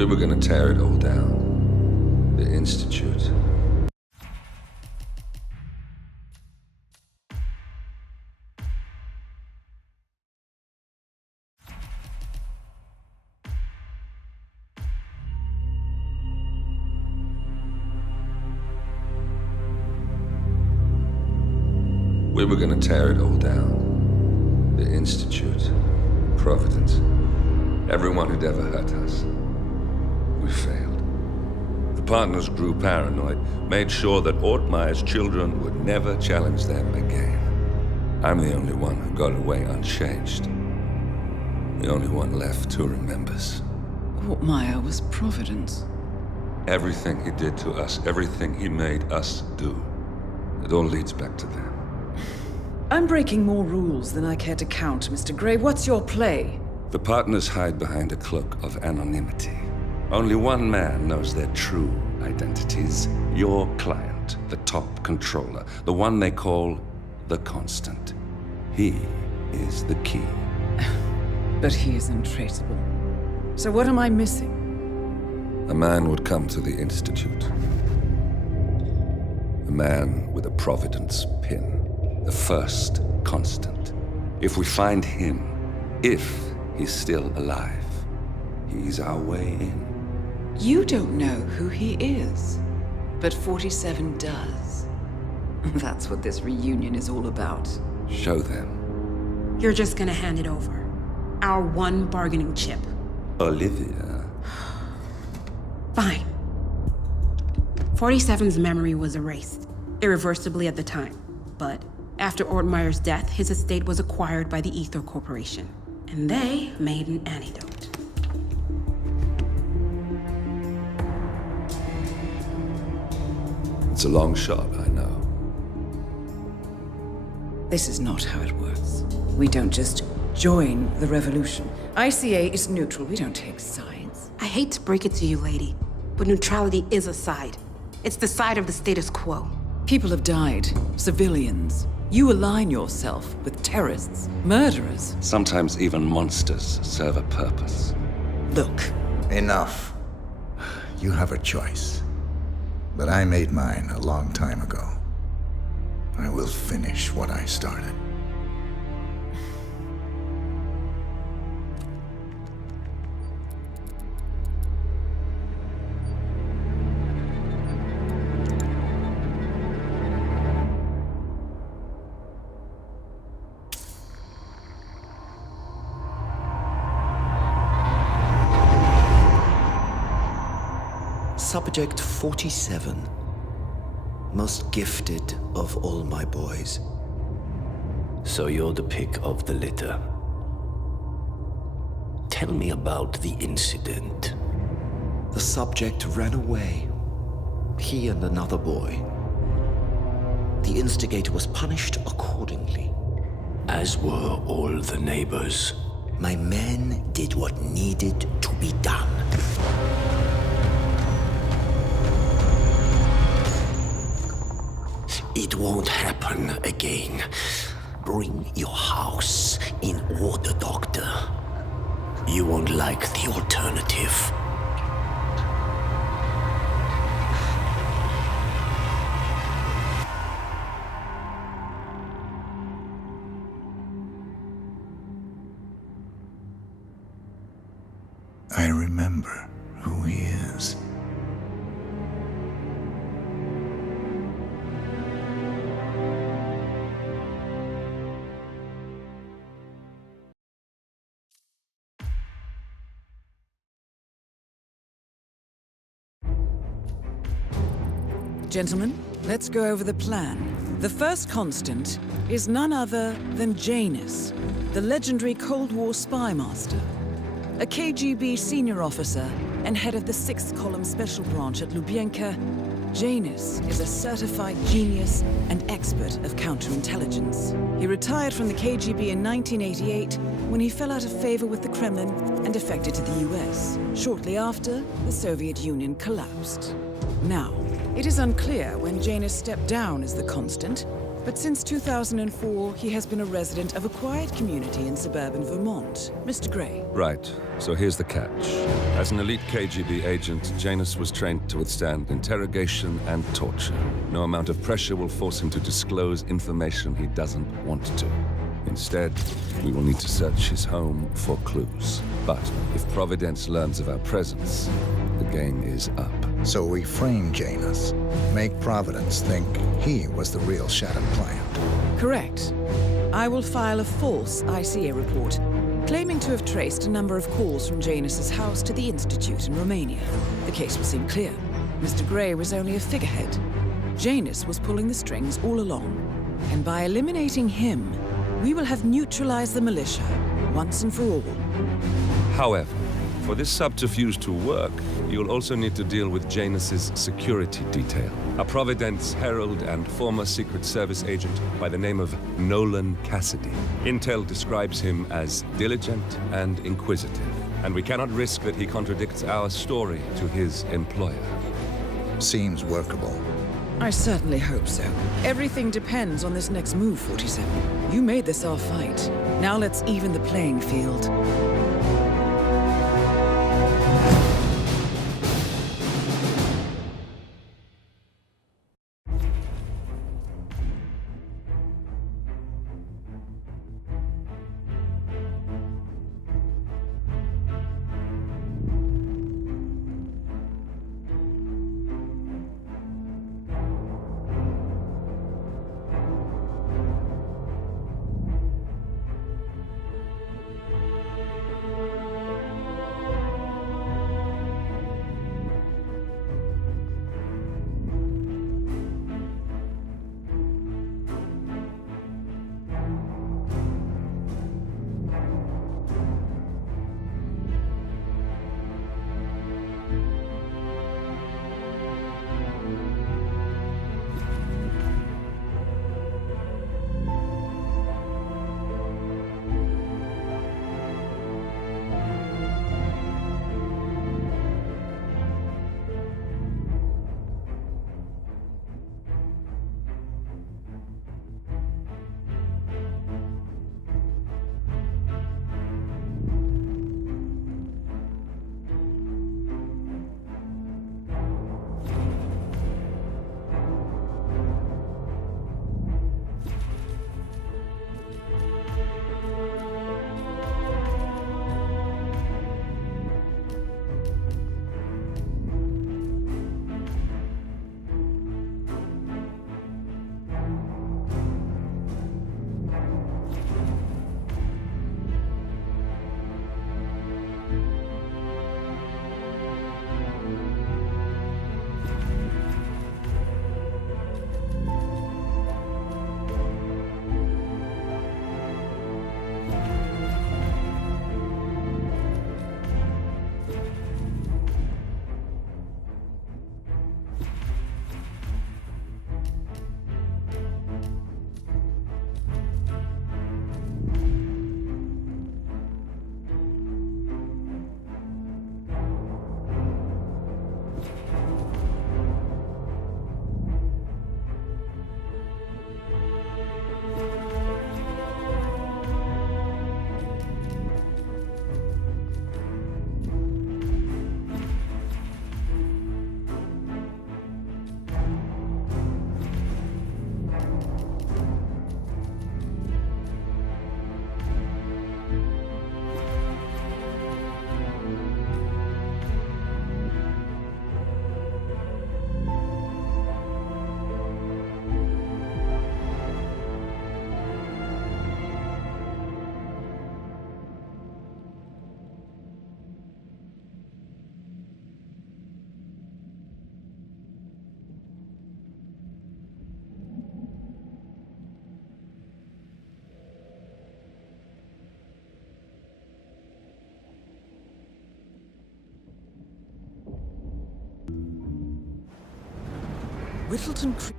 We were gonna tear it all down. The Institute. We were gonna tear it all down. The Institute, Providence, everyone who'd ever hurt us. We failed. The partners grew paranoid, made sure that Ortmeyer's children would never challenge them again. I'm the only one who got away unchanged. The only one left who remembers. Ortmeyer was Providence. Everything he did to us, everything he made us do, it all leads back to them. I'm breaking more rules than I care to count, Mr. Gray. What's your play? The partners hide behind a cloak of anonymity. Only one man knows their true identities. Your client, the top controller, the one they call the Constant. He is the key. But he is untraceable. So what am I missing? A man would come to the Institute. A man with a Providence pin. The first Constant. If we find him, if he's still alive, he's our way in. You don't know who he is, but 47 does. That's what this reunion is all about. Show them. You're just gonna hand it over. Our one bargaining chip. Olivia. Fine. 47's memory was erased, irreversibly at the time. But after Ortmeyer's death, his estate was acquired by the Ether Corporation. And they made an antidote. It's a long shot, I know. This is not how it works. We don't just join the revolution. ICA is neutral. We don't take sides. I hate to break it to you, lady, but neutrality is a side. It's the side of the status quo. People have died. Civilians. You align yourself with terrorists, murderers. Sometimes even monsters serve a purpose. Look. Enough. You have a choice. But I made mine a long time ago. I will finish what I started. Subject 47. Most gifted of all my boys. So you're the pick of the litter. Tell me about the incident. The subject ran away. He and another boy. The instigator was punished accordingly. As were all the neighbors. My men did what needed to be done. It won't happen again. Bring your house in order, Doctor. You won't like the alternative. I remember who he is. Gentlemen, let's go over the plan. The first Constant is none other than Janus, the legendary Cold War spy master. A KGB senior officer and head of the 6th Column Special Branch at Lubyanka, Janus is a certified genius and expert of counterintelligence. He retired from the KGB in 1988 when he fell out of favor with the Kremlin and defected to the US. Shortly after, the Soviet Union collapsed. Now, it is unclear when Janus stepped down as the Constant, But since 2004, he has been a resident of a quiet community in suburban Vermont. Mr. Gray. Right. So here's the catch. As an elite KGB agent, Janus was trained to withstand interrogation and torture. No amount of pressure will force him to disclose information he doesn't want to. Instead, we will need to search his home for clues. But if Providence learns of our presence, the game is up. So we frame Janus, make Providence think he was the real Shattered client. Correct. I will file a false ICA report, claiming to have traced a number of calls from Janus's house to the Institute in Romania. The case will seem clear. Mr. Gray was only a figurehead. Janus was pulling the strings all along. And by eliminating him, we will have neutralized the militia, once and for all. However, for this subterfuge to work, you'll also need to deal with Janus's security detail. A Providence herald and former Secret Service agent by the name of Nolan Cassidy. Intel describes him as diligent and inquisitive, and we cannot risk that he contradicts our story to his employer. Seems workable. I certainly hope so. Everything depends on this next move, 47. You made this our fight. Now let's even the playing field. Whittleton Creek.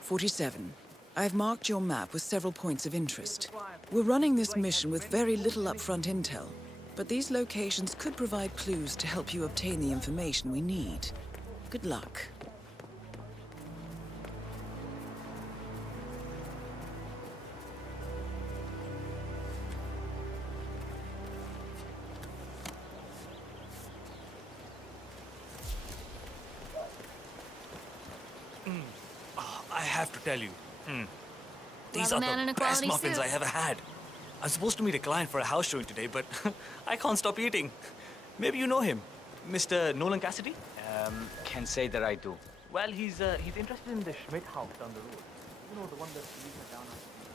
"47. I've marked your map with several points of interest. We're running this mission with very little upfront intel. but these locations could provide clues to help you obtain the information we need. Good luck. I have to tell you, these Love are a man in the a best quality muffins suit. I ever had. I'm supposed to meet a client for a house showing today, but I can't stop eating. Maybe you know him, Mr. Nolan Cassidy? Can say that I do. Well, he's interested in the Schmidt house down the road. You know, the one that's leads down after the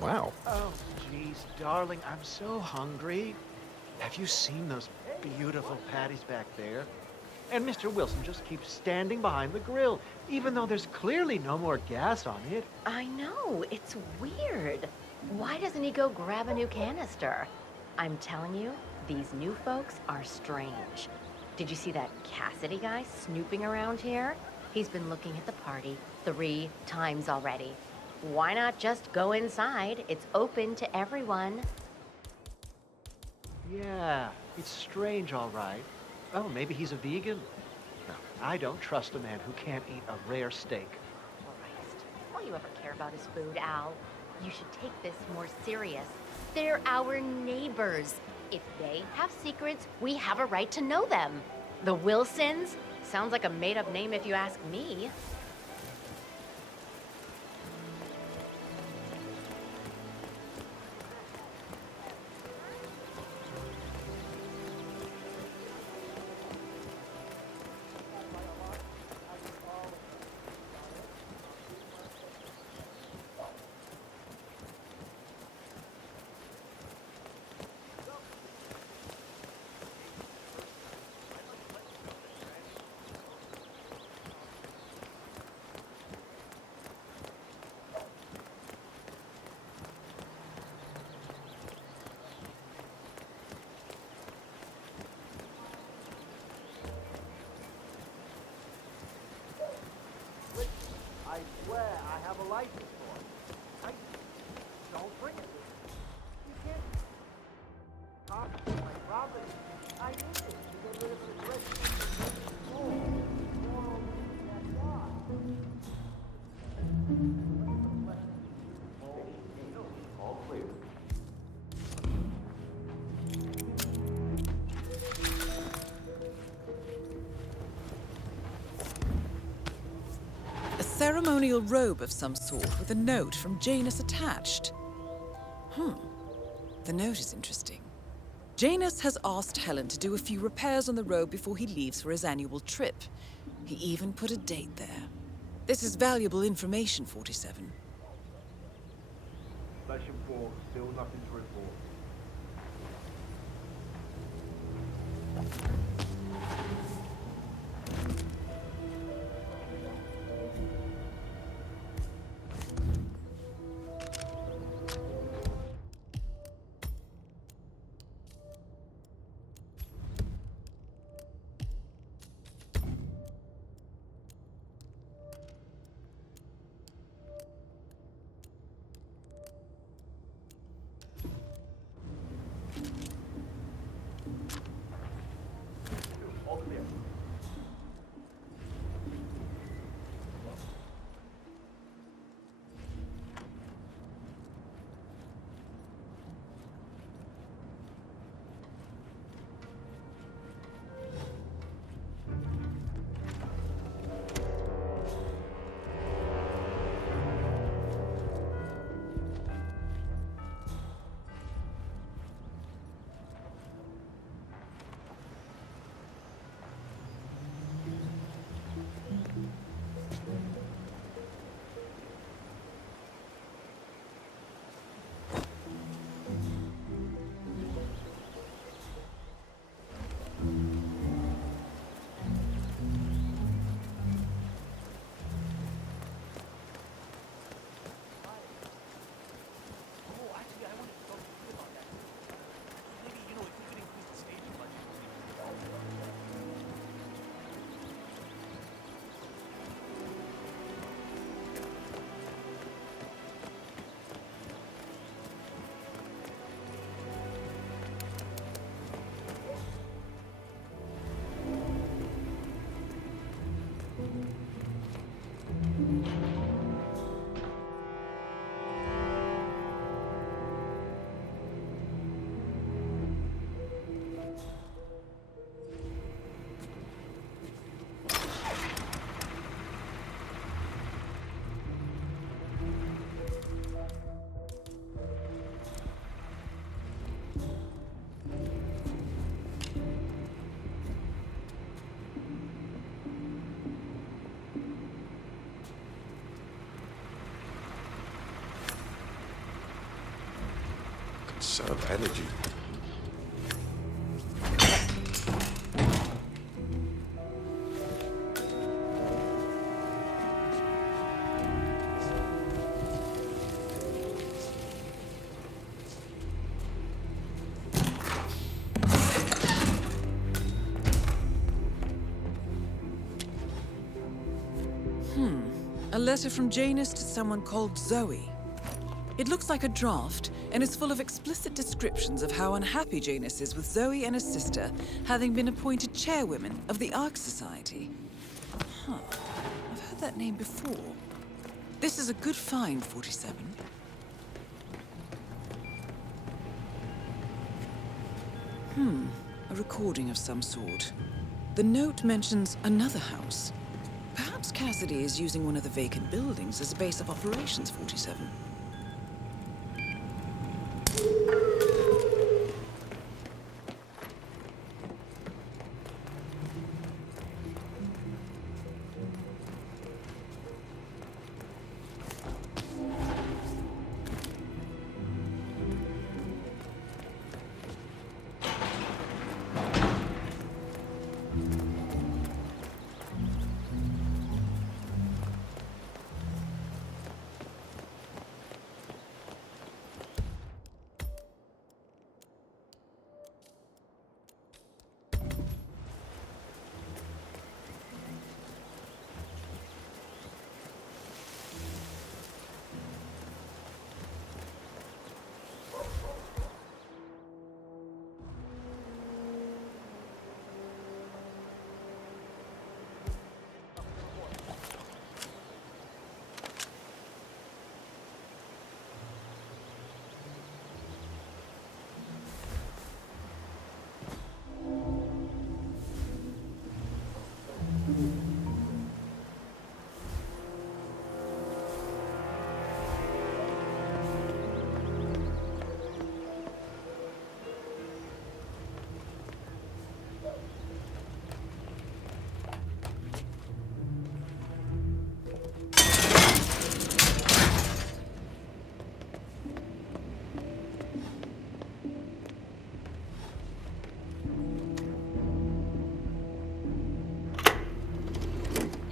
well. Wow. Oh, jeez, darling, I'm so hungry. Have you seen those beautiful patties back there? And Mr. Wilson just keeps standing behind the grill, even though there's clearly no more gas on it. I know, it's weird. Why doesn't he go grab a new canister? I'm telling you, these new folks are strange. Did you see that Cassidy guy snooping around here? He's been looking at the party 3 times already. Why not just go inside? It's open to everyone. Yeah, it's strange, all right. Oh, maybe he's a vegan? No, I don't trust a man who can't eat a rare steak. Christ, all you ever care about is food, Al. You should take this more serious. They're our neighbors. If they have secrets, we have a right to know them. The Wilsons? Sounds like a made-up name if you ask me. I swear I have a license for it. Don't bring it. You can't talk to my property. I need it to get rid of the all clear. A ceremonial robe of some sort with a note from Janus attached. The note is interesting. Janus has asked Helen to do a few repairs on the robe before he leaves for his annual trip. He even put a date there. This is valuable information, 47. Session 4, still nothing to report. Son of energy. A letter from Janus to someone called Zoe. It looks like a draft and is full of explicit descriptions of how unhappy Janus is with Zoe and his sister having been appointed chairwomen of the Ark Society. Huh. I've heard that name before. This is a good find, 47. A recording of some sort. The note mentions another house. Perhaps Cassidy is using one of the vacant buildings as a base of operations, 47.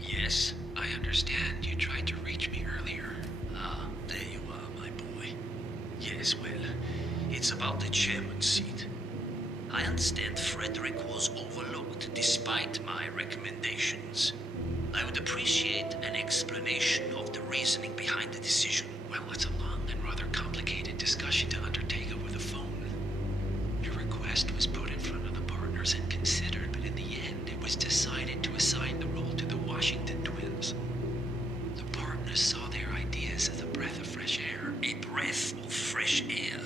Yes, I understand. You tried to reach me earlier. Ah, there you are, my boy. Yes, well, it's about the chairman's seat. I understand Frederick was overlooked despite my recommendations. I would appreciate an explanation of the reasoning behind the decision. Well, it's a long and rather complicated discussion to undertake over the phone. Your request was put in front of the partners and considered, but in the end, it was decided to assign the role to the Washington twins. The partners saw their ideas as a breath of fresh air. A breath of fresh air.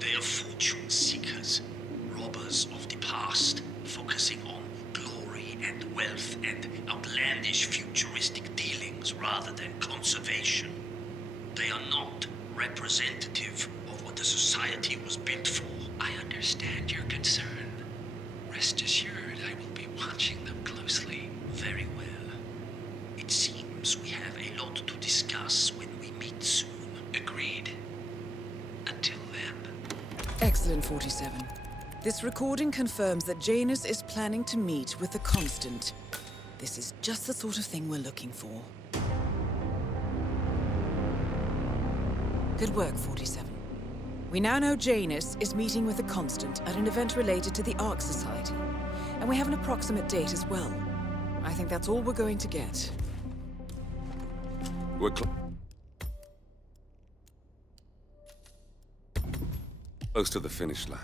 They are fortune seekers, robbers of the past, focusing on glory and wealth and outlandish futuristic dealings rather than conservation. They are not representative of what the society was built for. I understand your concern. Rest assured, I will be watching them closely. Very well. It seems we have a lot to discuss when we meet soon. Agreed. Until then. Excellent, 47. This recording confirms that Janus is planning to meet with the Constant. This is just the sort of thing we're looking for. Good work, 47. We now know Janus is meeting with the Constant at an event related to the Ark Society. And we have an approximate date as well. I think that's all we're going to get. We're close to the finish line.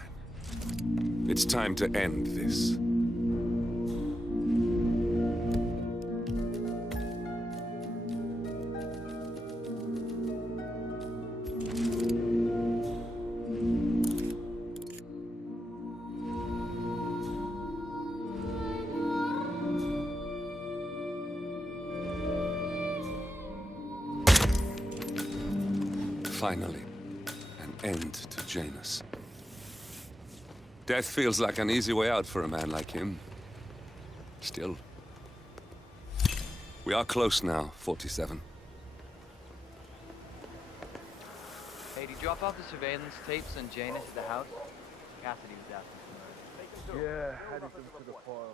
It's time to end this. Finally, an end to Janus. Death feels like an easy way out for a man like him. Still, we are close now, 47. Hey, Hey, did you drop off the surveillance tapes on Janus at the house? Cassidy was asking for mine. Yeah, added them to the file.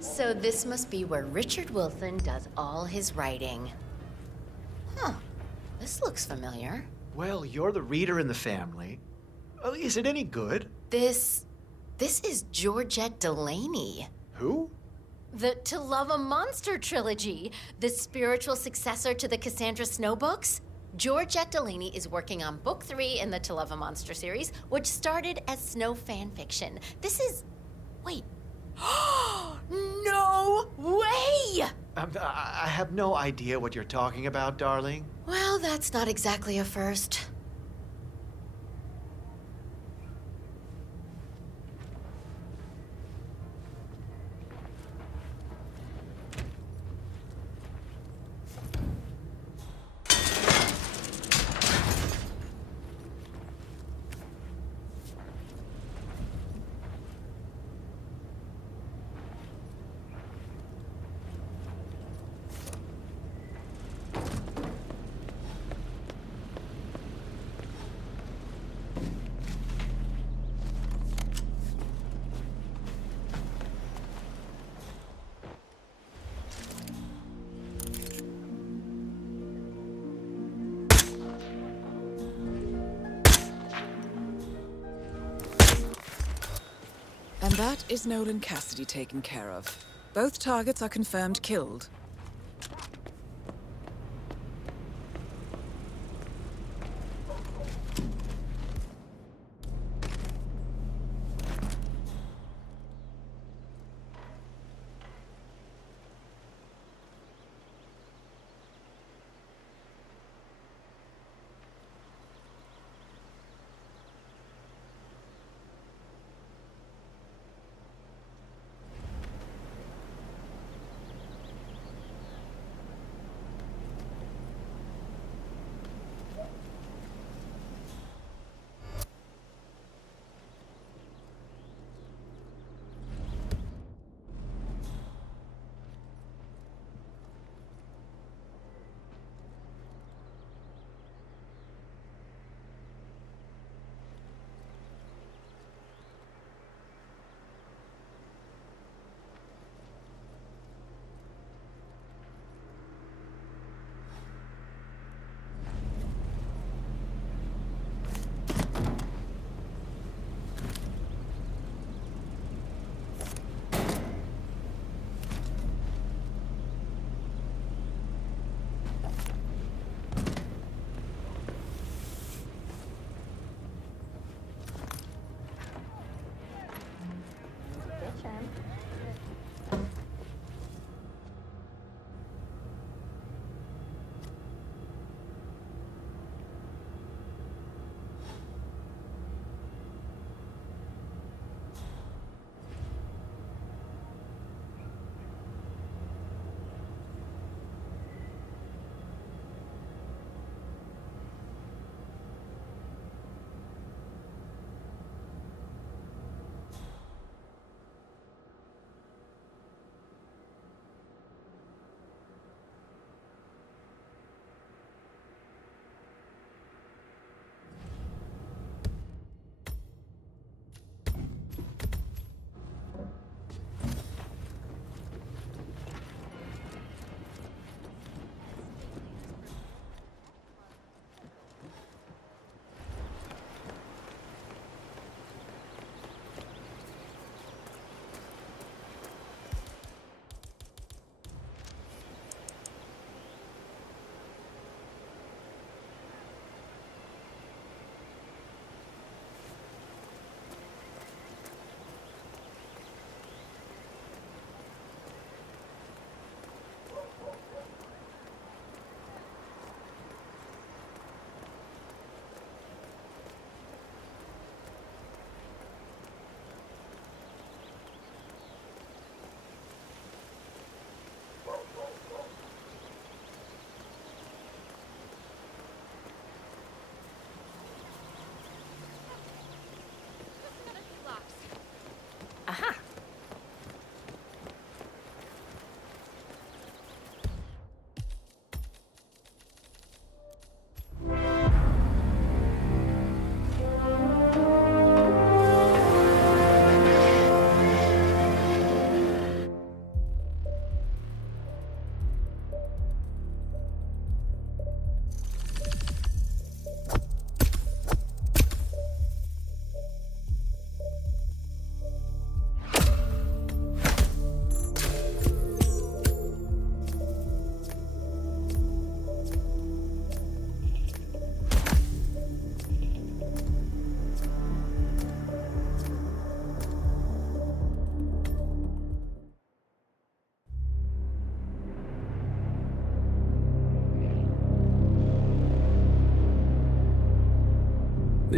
So this must be where Richard Wilson does all his writing. Huh. This looks familiar. Well, you're the reader in the family. Oh, is it any good? This is Georgette Delaney. Who? The To Love a Monster trilogy, the spiritual successor to the Cassandra Snow books. Georgette Delaney is working on book 3 in the To Love a Monster series, which started as Snow fan fiction. This is... Wait. No way! I have no idea what you're talking about, darling. Well, that's not exactly a first. And that is Nolan Cassidy taken care of. Both targets are confirmed killed.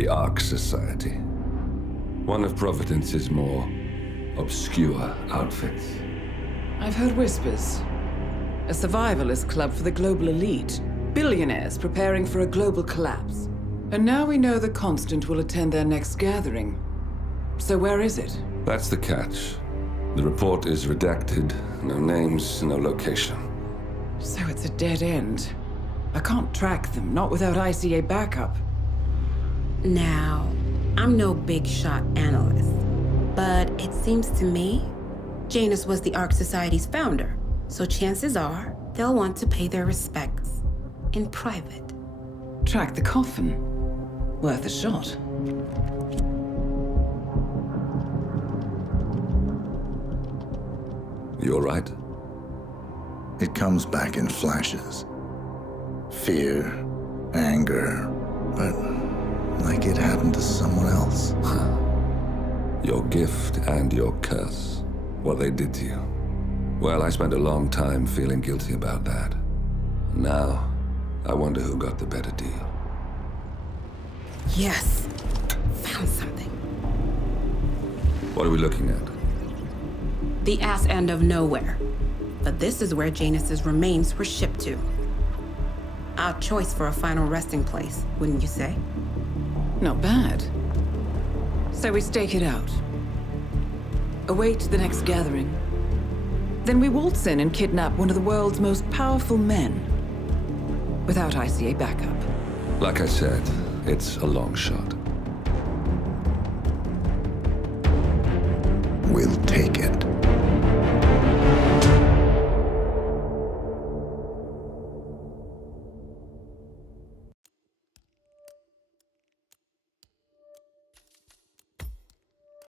The Ark Society. One of Providence's more obscure outfits. I've heard whispers. A survivalist club for the global elite. Billionaires preparing for a global collapse. And now we know the Constant will attend their next gathering. So where is it? That's the catch. The report is redacted. No names, no location. So it's a dead end. I can't track them, not without ICA backup. Now, I'm no big shot analyst, but it seems to me Janus was the Ark Society's founder, so chances are they'll want to pay their respects in private. Track the coffin. Worth a shot. You all right? It comes back in flashes. Fear, anger, but like it happened to someone else. Your gift and your curse. What they did to you. Well, I spent a long time feeling guilty about that. Now, I wonder who got the better deal. Yes, found something. What are we looking at? The ass end of nowhere. But this is where Janus's remains were shipped to. Odd choice for a final resting place, wouldn't you say? Not bad. So we stake it out. Await the next gathering. Then we waltz in and kidnap one of the world's most powerful men. Without ICA backup. Like I said, it's a long shot. We'll take it.